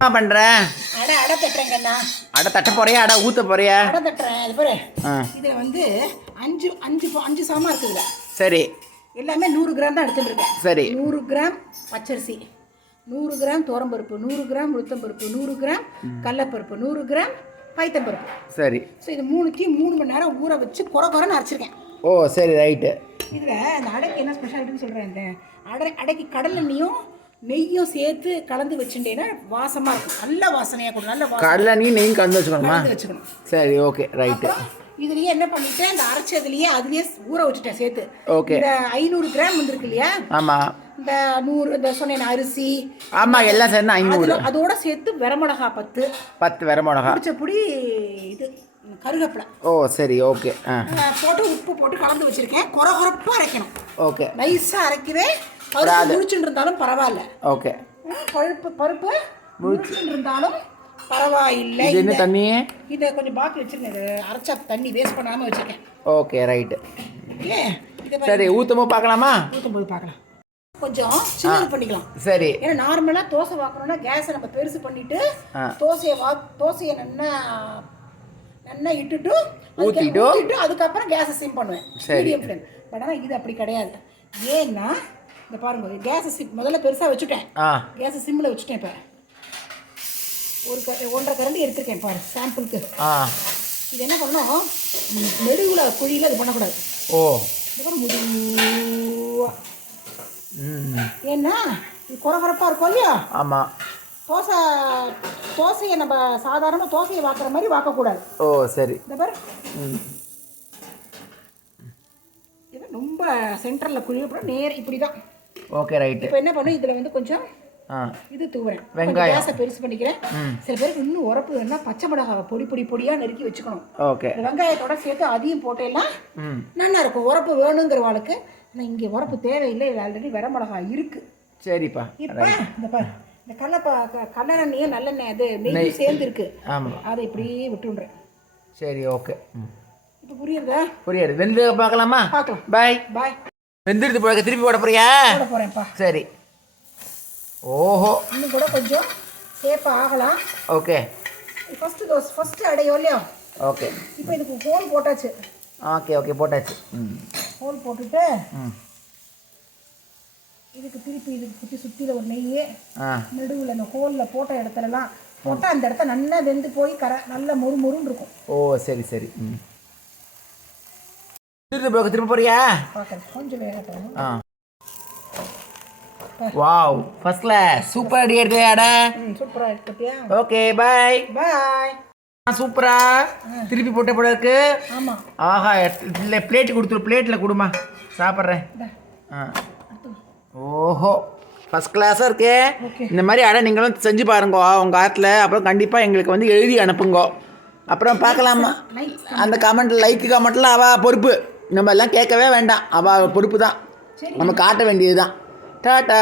என்ன பண்ற? அடை தட்டுறேங்கண்ணா. அடை தட்ட போறியா? அடை ஊத்த போறியா? அடை தட்டுறேன். இது பாரு. இதுல வந்து அஞ்சு சாமான் இருக்குதுல. சரி. எல்லாமே 100 கிராம் தான் எடுத்துட்டு இருக்கேன். சரி. 100 கிராம் பச்சரிசி, 100 கிராம் துவரம்பருப்பு, 100 கிராம் உளுத்தம்பருப்பு, 100 கிராம் கடலைப்பருப்பு, 100 கிராம் பைத்தம்பருப்பு. சரி. ஸோ இது 3 மணி நேரம் ஊற வச்சு குறைன்னு அரைச்சிருக்கேன். ஓ சரி, ரைட்டு. இதில் இந்த அடைக்கு என்ன ஸ்பெஷாலிட்டின்னு சொல்கிறேன். இந்த அடைக்கு கடலெண்ணையும் நெய்யும் சேர்த்து கலந்து வச்சுட்டேன்னா வாசமாக இருக்கும். நல்ல வாசனையாக கொடுக்கும். நல்ல வாசனை. கடலெண்ணையும் நெய்யும் கலந்து வச்சுக்கணுமா? வச்சுக்கணும். சரி, ஓகே, ரைட்டு. இதுலேயே என்ன பண்ணிட்டேன், இந்த அரைச்சதுலேயே அதுலேயே ஊற வச்சுட்டேன் சேர்த்து. ஓகே. இந்த 500 கிராம் வந்துருக்கு இல்லையா? ஆமாம். இந்த 100 இந்த சொன்னேன் அரிசி. ஆமாம், எல்லாம் சேர்ந்து 500. அதோட சேர்த்து வரமிளகா 10 வரமிளகா, பிடிச்சபடி இது கருவேப்பிலை. ஓ சரி, ஓகே. போட்டு உப்பு போட்டு கலந்து வச்சுருக்கேன். குறப்பாக அரைக்கணும். ஓகே. நைஸாக அரைக்கவே முடிச்சுட்டு இருந்தாலும் பரவாயில்ல. ஓகே. பருப்பு முடிச்சுட்டு இருந்தாலும் பரவாயில்லை. இது என்ன தண்ணி? இதை கொஞ்சம் பாக்கி வச்சுருக்கேன். இது அரைச்சா தண்ணி வேஸ்ட் பண்ணாமல் வச்சுருக்கேன். Okay, right. சரி, ஊற்றும்போது பார்க்கலாமா? ஊற்றும்போது பார்க்கலாம். கொஞ்சம் சின்னது பண்ணிக்கலாம். சரி. ஏன்னா நார்மலாக தோசை வாக்கணும்னா கேஸை நம்ம பெருசு பண்ணிவிட்டு தோசையை நல்லா இட்டுட்டு ஊற்றிட்டு அதுக்கப்புறம் கேஸை சிம் பண்ணுவேன். Medium flame. பட் ஆனால் இது அப்படி கிடையாது. ஏன்னா இந்த பாருங்க, கேஸை முதல்ல பெருசாக வச்சுட்டேன். கேஸை சிம்மில் வச்சுட்டேன். இப்போ 1.5 கரண்டி எடுத்துருக்கேன் பாரு சாம்பிளுக்கு. இது என்ன பண்ணணும், நெடுவில் குழியில் இது பண்ணக்கூடாது. ஓ, இதுக்கப்புறம் மெதுவாக. ஏன்னா இது குறப்பாக இருக்கும் இல்லையா? ஆமாம். தோசையை நம்ம சாதாரணமாக தோசையை வாக்குற மாதிரி வாக்கக்கூடாது. ஓ சரி. இந்த பாரு, இது ரொம்ப சென்டரில் குழி நேர் இப்படி தான். Okay, right. இப்போ என்ன பண்ணும், இதில் வந்து கொஞ்சம் இது தூவுறேன். வெங்காயம் கேஸை பெருசு பண்ணிக்கிறேன். சில பேருக்கு இன்னும் உரப்பு வேணும்னா பச்சை மிளகாவை பொடியாக நறுக்கி வச்சுக்கணும். ஓகே. வெங்காயத்தோட சேர்த்து அதையும் போட்டேல்லாம் நல்லா இருக்கும். உரப்பு வேணுங்கிற வாழ்க்கை. ஆனால் இங்கே உரப்பு தேவையில்லை. இது ஆல்ரெடி வரமிளகாய் இருக்குது. சரிப்பா. இப்போ இந்த பாரு, இந்த கடலெண்ணெயும் நல்லெண்ணெய் அது நெய் சேர்ந்து இருக்கு. ஆமாம். அதை இப்படியே விட்டுன்றேன். சரி, ஓகே. இப்போ புரியுறதா? புரியுது. வெந்து பார்க்கலாமா? பார்க்கலாம். பாய் பாய். வெந்துடுது போட, திருப்பி போட போறியா? போட போகிறேன்ப்பா. சரி. ஓஹோ, இன்னும் கூட கொஞ்சம் சேஃப் ஆகலாம். ஓகே. ஃபஸ்ட்டு அடையோ இல்லையா? ஓகே. இப்போ இதுக்கு ஹோல் போட்டாச்சு. ஓகே, போட்டாச்சு. ஹோல் போட்டுட்டு இதுக்கு திருப்பி சுற்றியில் ஒரு நெய் நடுவில் இந்த ஹோலில் போட்ட இடத்துலலாம் போட்டால் அந்த இடத்த நல்லா வெந்து போய் நல்லா மொறுன்னு இருக்கும். ஓ சரி. திரும்ப போறியா? பார்க்குறேன், கொஞ்சம் வேகட்டும். Wow, first class. சூப்பர் அடி எடுத்துடா. சூப்பராக எடுத்துட்டியா? ஓகே, பாய் பாய். சூப்பரா திருப்பி போட்ட போல இருக்கு. ஆமாம். ஆஹா, இல்லை பிளேட்டு கொடுத்துரு. பிளேட்டில் கொடுமா, சாப்பிட்றேன். ஓஹோ, ஃபஸ்ட் கிளாஸாக இருக்கு. இந்த மாதிரி அடை நீங்களும் செஞ்சு பாருங்க உங்கள் ஆற்றுல. அப்புறம் கண்டிப்பாக எங்களுக்கு வந்து எழுதி அனுப்புங்க. அப்புறம் பார்க்கலாமா? அந்த கமெண்ட்டில் அவள் பொறுப்பு. நம்ம எல்லாம் கேட்கவே வேண்டாம். அவள் பொறுப்பு தான். நம்ம காட்ட வேண்டியது தான். டாட்டா.